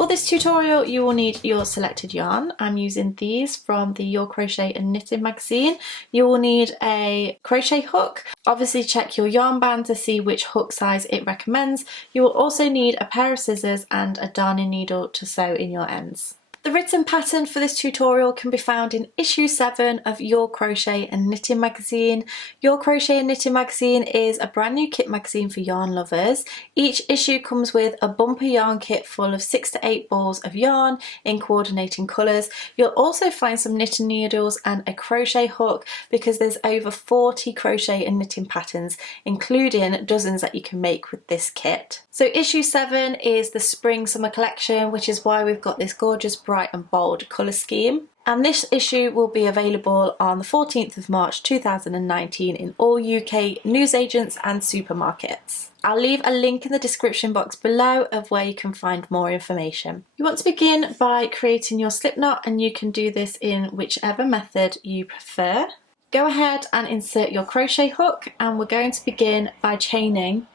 For this tutorial you will need your selected yarn. I'm using these from the Your Crochet and Knitting magazine. You will need a crochet hook. Obviously check your yarn band to see which hook size it recommends. You will also need a pair of scissors and a darning needle to sew in your ends. The written pattern for this tutorial can be found in issue 7 of Your Crochet and Knitting magazine. Your Crochet and Knitting magazine is a brand new kit magazine for yarn lovers. Each issue comes with a bumper yarn kit full of 6 to 8 balls of yarn in coordinating colours. You'll also find some knitting needles and a crochet hook because there's over 40 crochet and knitting patterns, including dozens that you can make with this kit. So issue 7 is the spring summer collection, which is why we've got this gorgeous bright and bold colour scheme. And this issue will be available on the 14th of March 2019 in all UK newsagents and supermarkets. I'll leave a link in the description box below of where you can find more information. You want to begin by creating your slip knot, and you can do this in whichever method you prefer. Go ahead and insert your crochet hook, and we're going to begin by chaining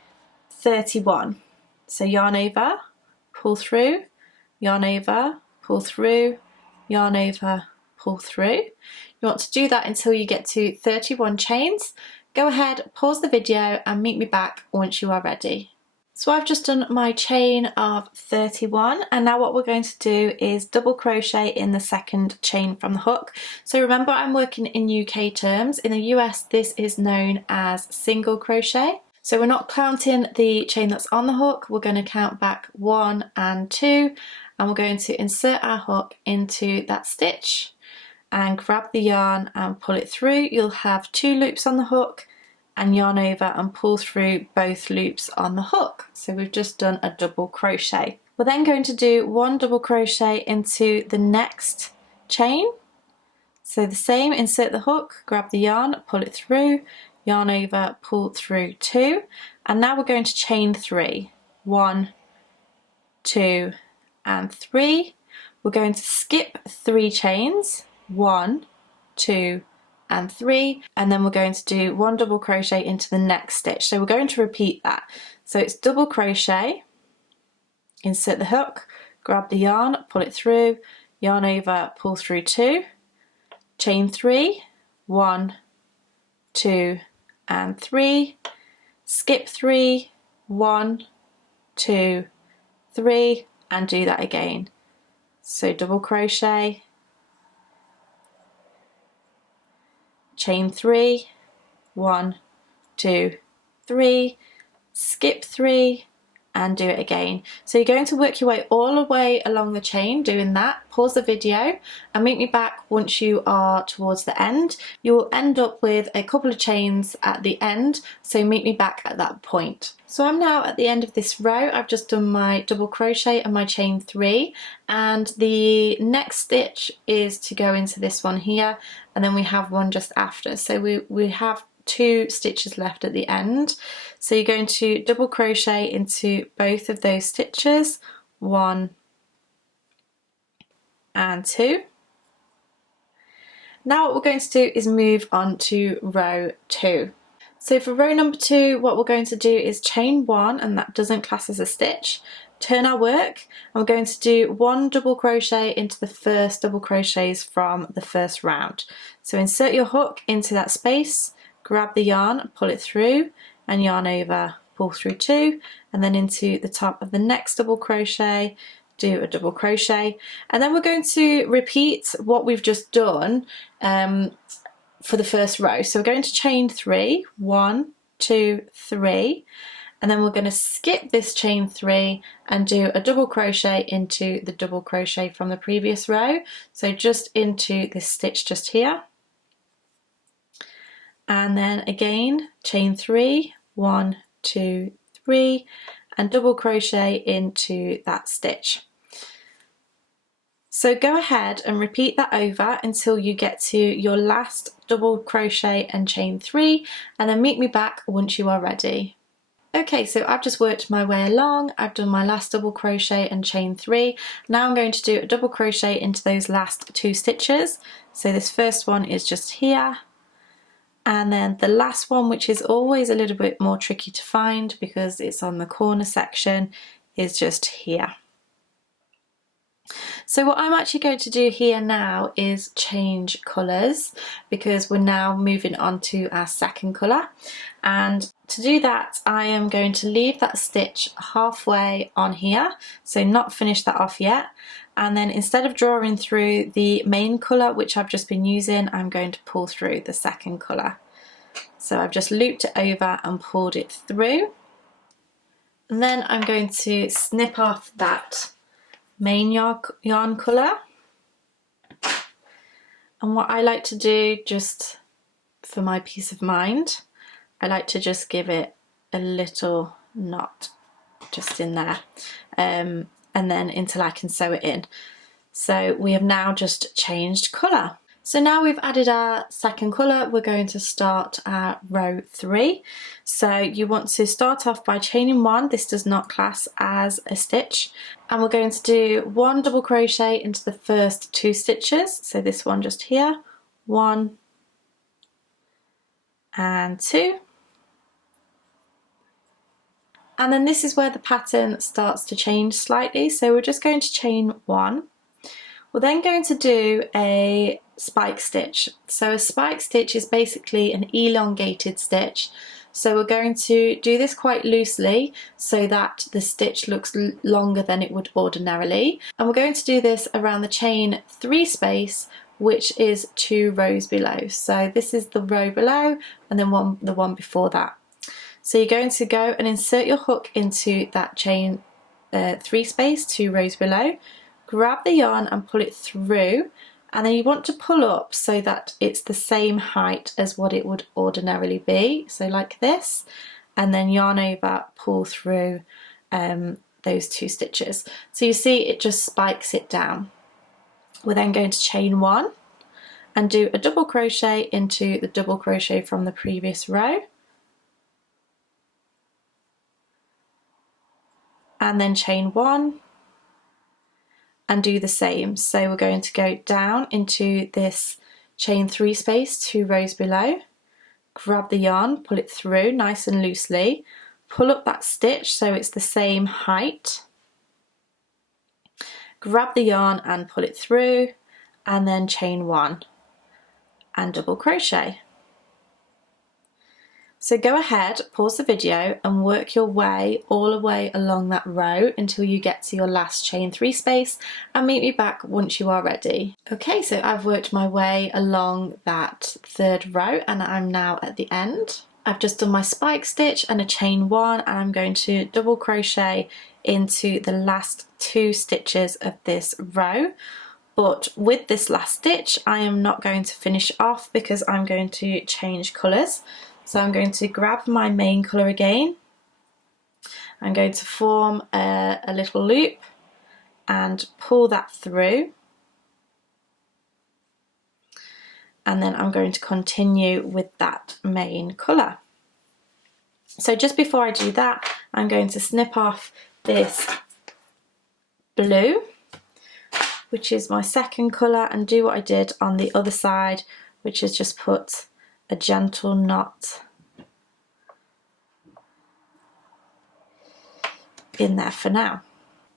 31. So yarn over, pull through, yarn over, pull through, yarn over, pull through. You want to do that until you get to 31 chains. Go ahead, pause the video and meet me back once you are ready. So I've just done my chain of 31, and now what we're going to do is double crochet in the second chain from the hook. So remember, I'm working in UK terms. In the US this is known as single crochet. So we're not counting the chain that's on the hook, we're going to count back 1 and 2, and we're going to insert our hook into that stitch and grab the yarn and pull it through. You'll have 2 loops on the hook, and yarn over and pull through both loops on the hook. So we've just done a double crochet. We're then going to do 1 double crochet into the next chain. So the same, insert the hook, grab the yarn, pull it through, yarn over, pull through 2, and now we're going to chain 3. 1, 2 and 3. We're going to skip 3 chains, 1, 2 and 3, and then we're going to do 1 double crochet into the next stitch. So we're going to repeat that. So it's double crochet, insert the hook, grab the yarn, pull it through, yarn over, pull through 2, chain 3, 1, 2 and 3, skip 3, 1, 2, 3, and do that again. So double crochet, chain 3, 1, 2, 3, skip 3, and do it again. So you're going to work your way all the way along the chain doing that. Pause the video and meet me back once you are towards the end. You will end up with a couple of chains at the end, so meet me back at that point. So I'm now at the end of this row. I've just done my double crochet and my chain 3, and the next stitch is to go into this one here, and then we have one just after. So we have 2 stitches left at the end. So you're going to double crochet into both of those stitches, 1 and 2. Now what we're going to do is move on to row 2. So for row number 2, what we're going to do is chain 1, and that doesn't class as a stitch. Turn our work, and we're going to do 1 double crochet into the first double crochets from the first round. So insert your hook into that space, grab the yarn, pull it through, and yarn over, pull through 2, and then into the top of the next double crochet, do a double crochet, and then we're going to repeat what we've just done for the first row. So we're going to chain 3, 1, 2, 3, and then we're going to skip this chain 3 and do a double crochet into the double crochet from the previous row. So just into this stitch just here. And then again chain 3, 1, 2, 3, and double crochet into that stitch. So go ahead and repeat that over until you get to your last double crochet and chain 3, and then meet me back once you are ready. Okay, so I've just worked my way along. I've done my last double crochet and chain 3. Now I'm going to do a double crochet into those last 2 stitches. So this first one is just here, and then the last one, which is always a little bit more tricky to find because it's on the corner section, is just here. So what I'm actually going to do here now is change colours, because we're now moving on to our second colour, and to do that I am going to leave that stitch halfway on here, so not finish that off yet, and then instead of drawing through the main colour which I've just been using, I'm going to pull through the second colour. So I've just looped it over and pulled it through, and then I'm going to snip off that main yarn colour. And what I like to do, just for my peace of mind, I like to just give it a little knot just in there, and then until I can sew it in. So we have now just changed colour. So now we've added our second colour, we're going to start our row 3. So you want to start off by chaining 1, this does not class as a stitch, and we're going to do 1 double crochet into the first 2 stitches, so this one just here, 1 and 2. And then this is where the pattern starts to change slightly, so we're just going to chain 1. We're then going to do a spike stitch. So a spike stitch is basically an elongated stitch. So we're going to do this quite loosely so that the stitch looks longer than it would ordinarily. And we're going to do this around the chain 3 space, which is 2 rows below. So this is the row below and then the one before that. So you're going to go and insert your hook into that chain 3 space, 2 rows below. Grab the yarn and pull it through, and then you want to pull up so that it's the same height as what it would ordinarily be, so like this, and then yarn over, pull through those 2 stitches. So you see it just spikes it down. We're then going to chain 1 and do a double crochet into the double crochet from the previous row, and then chain 1 and do the same. So we're going to go down into this chain 3 space, 2 rows below, grab the yarn, pull it through nice and loosely, pull up that stitch so it's the same height, grab the yarn and pull it through, and then chain 1 and double crochet. So go ahead, pause the video and work your way all the way along that row until you get to your last chain 3 space, and meet me back once you are ready. Okay, so I've worked my way along that 3rd row and I'm now at the end. I've just done my spike stitch and a chain 1, and I'm going to double crochet into the last 2 stitches of this row. But with this last stitch I am not going to finish off because I'm going to change colours. So I'm going to grab my main colour again, I'm going to form a little loop and pull that through, and then I'm going to continue with that main colour. So just before I do that, I'm going to snip off this blue, which is my second colour, and do what I did on the other side, which is just put a gentle knot in there for now.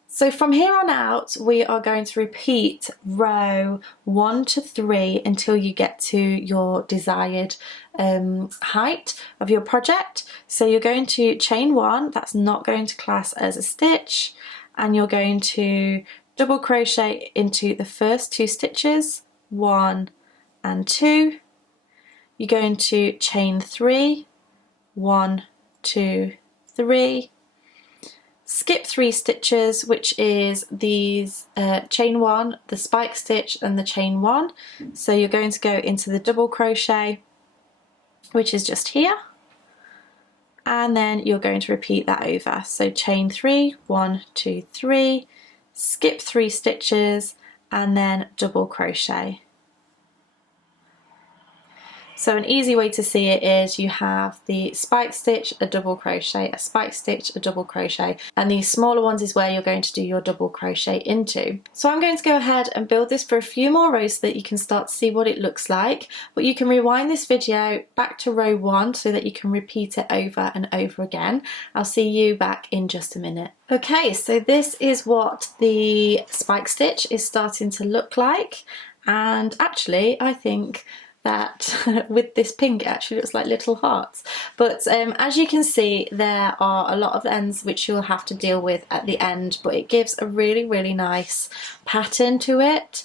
So from here on out we are going to repeat row 1 to 3 until you get to your desired height of your project. So you're going to chain 1, that's not going to class as a stitch, and you're going to double crochet into the first 2 stitches, 1 and 2. You're going to chain 3, 1, 2, 3, skip 3 stitches, which is these chain 1, the spike stitch and the chain 1. So you're going to go into the double crochet, which is just here, and then you're going to repeat that over. So chain 3, 1, 2, 3, skip 3 stitches, and then double crochet. So an easy way to see it is you have the spike stitch, a double crochet, a spike stitch, a double crochet, and these smaller ones is where you're going to do your double crochet into. So I'm going to go ahead and build this for a few more rows so that you can start to see what it looks like, but you can rewind this video back to row 1 so that you can repeat it over and over again. I'll see you back in just a minute. Okay, so this is what the spike stitch is starting to look like, and actually I think that with this pink it actually looks like little hearts, but as you can see there are a lot of ends which you'll have to deal with at the end, but it gives a really nice pattern to it,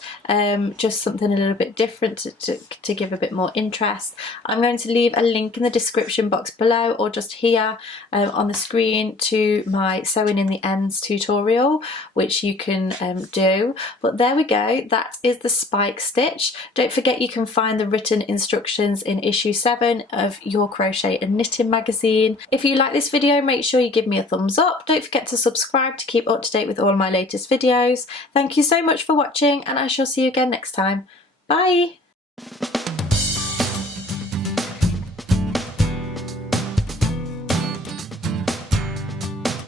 just something a little bit different to give a bit more interest. I'm going to leave a link in the description box below or just here on the screen to my sewing in the ends tutorial, which you can do. But there we go, that is the spike stitch. Don't forget you can find the written instructions in issue 7 of Your Crochet and Knitting magazine. If you like this video, make sure you give me a thumbs up. Don't forget to subscribe to keep up to date with all my latest videos. Thank you so much for watching, and I shall see you again next time. Bye!